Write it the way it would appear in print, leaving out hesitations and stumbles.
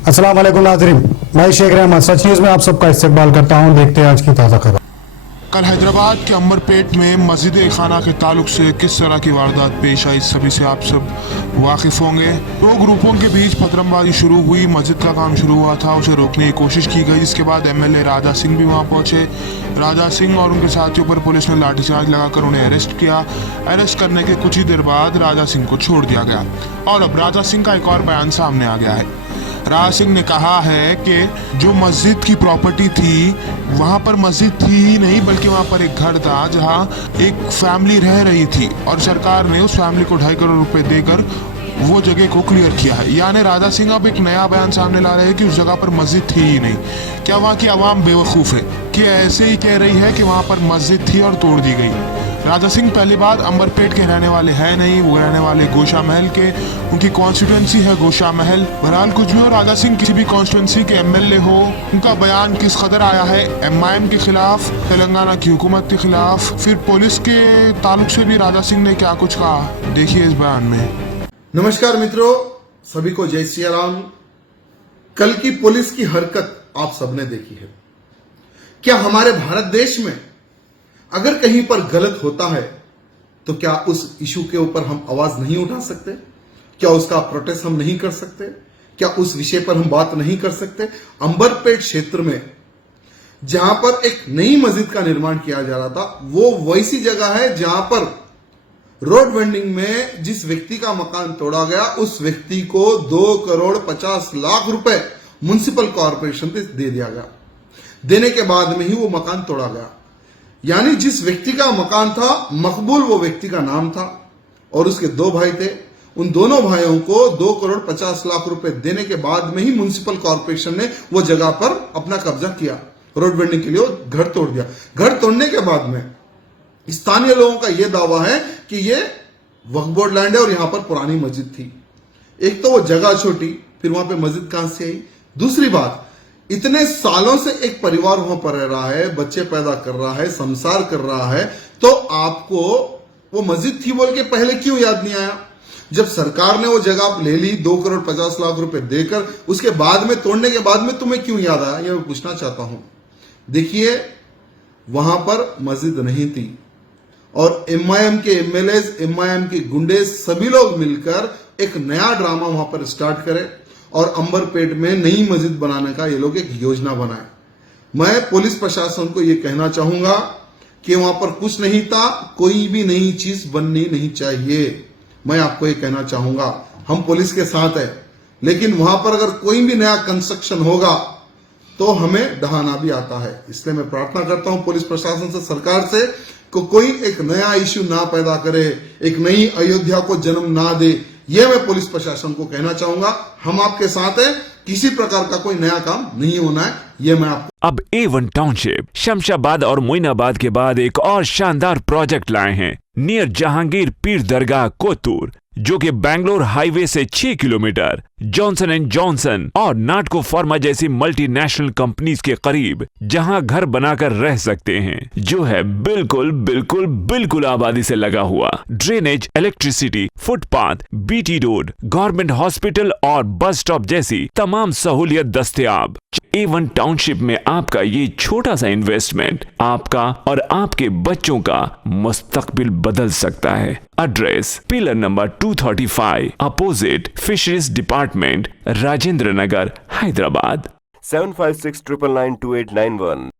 अस्सलाम वालेकुम नाज़रीन, मैं शेख रहमत सच न्यूज़ में आप सबका इस्तकबाल करता हूं। देखते हैं आज की ताज़ा खबर। कल हैदराबाद के अंबरपेट में मस्जिद खाना के ताल्लुक से किस तरह की वारदात पेश आई, सभी से आप सब वाकिफ होंगे। दो ग्रुपों के बीच पथरमबाजी शुरू हुई, मस्जिद का काम शुरू हुआ था, उसे रोकने की कोशिश की गई, जिसके बाद एमएलए राजा सिंह भी वहां पहुंचे। राजा सिंह और उनके साथियों पर पुलिस ने लाठीचार्ज लगाकर उन्हें अरेस्ट किया। अरेस्ट करने के कुछ ही देर बाद राजा सिंह को छोड़ दिया गया और अब राजा सिंह का एक और बयान सामने आ गया है। राजा सिंह ने कहा है कि जो मस्जिद की प्रॉपर्टी थी वहां पर मस्जिद थी ही नहीं, बल्कि वहां पर एक घर था जहां एक फैमिली रह रही थी और सरकार ने उस फैमिली को 2.5 करोड़ रुपए देकर वो जगह को क्लियर किया है। यानी राजा सिंह अब एक नया बयान सामने ला रहे हैं कि उस जगह पर मस्जिद थी ही नहीं। क्या वहाँ की आवाम बेवकूफ़ है कि ऐसे ही कह रही है कि वहाँ पर मस्जिद थी और तोड़ दी गई। राजा सिंह पहली बात अंबरपेट के रहने वाले हैं नहीं, वो रहने वाले गोशा महल के, उनकी कॉन्स्टिट्यूंसी है गोशा महल। बहरहाल कुछ भी हो, राजा सिंह किसी भी कॉन्स्टिट्यूंसी के एमएलए हो, उनका बयान किस कदर आया है एमआईएम के खिलाफ, तेलंगाना की हुकूमत के खिलाफ, फिर पुलिस के ताल्लुक से भी राजा सिंह ने क्या कुछ कहा, देखिए इस बयान में। नमस्कार मित्रों, सभी को जय श्री राम। कल की पुलिस की हरकत आप सबने देखी है। क्या हमारे भारत देश में अगर कहीं पर गलत होता है तो क्या उस इशू के ऊपर हम आवाज नहीं उठा सकते? क्या उसका प्रोटेस्ट हम नहीं कर सकते? क्या उस विषय पर हम बात नहीं कर सकते? अंबरपेट क्षेत्र में जहां पर एक नई मस्जिद का निर्माण किया जा रहा था, वो वैसी जगह है जहां पर रोड वेंडिंग में जिस व्यक्ति का मकान तोड़ा गया, उस व्यक्ति को 2 करोड़ 50 लाख रुपए म्युनिसिपल कॉर्पोरेशन पे दे दिया गया। देने के बाद में ही वो मकान तोड़ा गया। यानी जिस व्यक्ति का मकान था, मकबूल वो व्यक्ति का नाम था और उसके 2 भाई थे। उन दोनों भाइयों को 2 करोड़ 50 लाख रुपए देने के बाद में ही म्युनिसिपल कॉर्पोरेशन ने वो जगह पर अपना कब्जा किया, रोड वेंडिंग के लिए घर तोड़ दिया। घर तोड़ने के बाद में स्थानीय लोगों का यह दावा है कि यह वक्फ बोर्ड लैंड है और यहां पर पुरानी मस्जिद थी। एक तो वो जगह छोटी, फिर वहां पे मस्जिद कहां से आई? दूसरी बात, इतने सालों से एक परिवार वहां पर रह रहा है, बच्चे पैदा कर रहा है, संसार कर रहा है, तो आपको वो मस्जिद थी बोल के पहले क्यों याद नहीं आया? जब सरकार ने वो जगह ले ली 2 करोड़ 50 लाख रुपए देकर, उसके बाद में तोड़ने के बाद में तुम्हें क्यों याद आया, यह मैं पूछना चाहता हूं। देखिए, वहां पर मस्जिद नहीं थी और एमआईएम के एमएलए, एमआईएम के गुंडे सभी लोग मिलकर एक नया ड्रामा वहां पर स्टार्ट करें और अंबरपेट में नई मस्जिद बनाने का ये लोग एक योजना बनाए। मैं पुलिस प्रशासन को ये कहना चाहूंगा कि वहां पर कुछ नहीं था, कोई भी नई चीज बननी नहीं चाहिए। मैं आपको ये कहना चाहूंगा, हम पुलिस के साथ है, लेकिन वहां पर अगर कोई भी नया कंस्ट्रक्शन होगा तो हमें डहाना भी आता है। इसलिए मैं प्रार्थना करता हूं पुलिस प्रशासन से, सरकार से, को कोई एक नया इश्यू ना पैदा करे, एक नई अयोध्या को जन्म ना दे। यह मैं पुलिस प्रशासन को कहना चाहूंगा। हम आपके साथ हैं, किसी प्रकार का कोई नया काम नहीं होना है, यह मैं आपको। अब A1 टाउनशिप शमशाबाद और मोइनाबाद के बाद एक और शानदार प्रोजेक्ट लाए हैं नियर जहांगीर पीर दरगाह कोतूर, जो कि बैंगलोर हाईवे से 6 किलोमीटर जॉनसन एंड जॉनसन और नाटको फार्मा जैसी मल्टीनेशनल कंपनीज के करीब, जहां घर बनाकर रह सकते हैं, जो है बिल्कुल बिल्कुल बिल्कुल आबादी से लगा हुआ। Drainage, electricity, footpath, BT road, government hospital और बस स्टॉप जैसी तमाम सहूलियत दस्तयाब। A1 टाउनशिप में आपका ये छोटा सा इन्वेस्टमेंट आपका और आपके बच्चों का मुस्तकबिल बदल सकता है। Address pillar number 235 opposite fisheries department, Rajendra Nagar, Hyderabad. 7569928891